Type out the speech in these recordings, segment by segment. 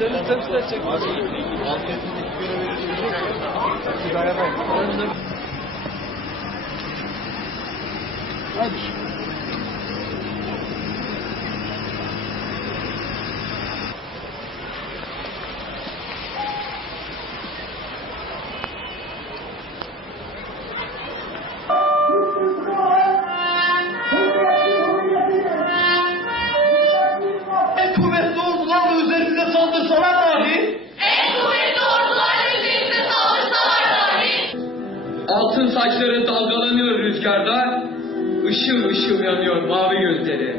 Denizden size çekmez. Altyazı En kuvvetli ordularla üzerimize saldırsalar dahi En kuvvetli ordularla üzerimize saldırsalar dahi Altın saçları dalgalanıyor rüzgarda, ışıl ışıl yanıyor mavi gözleri.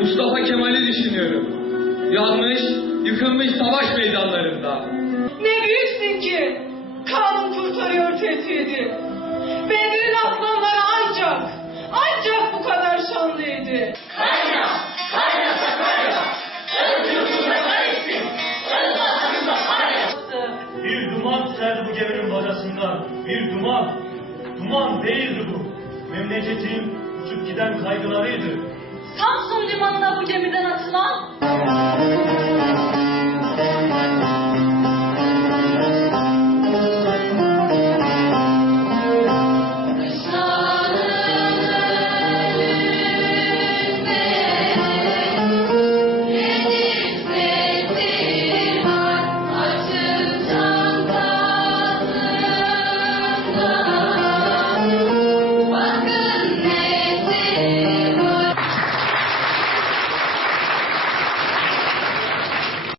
Mustafa Kemal'i düşünüyorum. Yanmış, yıkılmış savaş meydanlarında. Ne büyüksün ki kanun kurtarıyor tevhidi. Bedir'in aslanları ancak, ancak bu kadar şanlıydı. Serdi bu geminin bacasından. Bir duman. Duman değildi bu. Memleketin uçup giden kaygılarıydı. Samsun limanına bu gemiden atılan